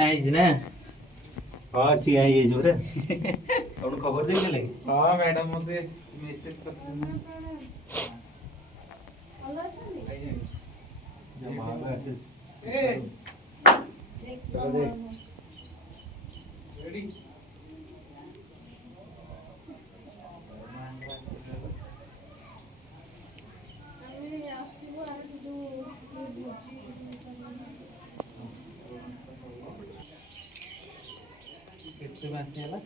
ହେଇଛି ନା ହଁ ଚିଆ ହେଇଯାଇଛି ପୁରା ଆପଣ ଖବର ଦେଇଥିଲେ ହଁ ମ୍ୟାଡାମ ମତେ ମେସେଜ କରିଥିଲେ ରେଡି କେତେ ମାସ ହେଲା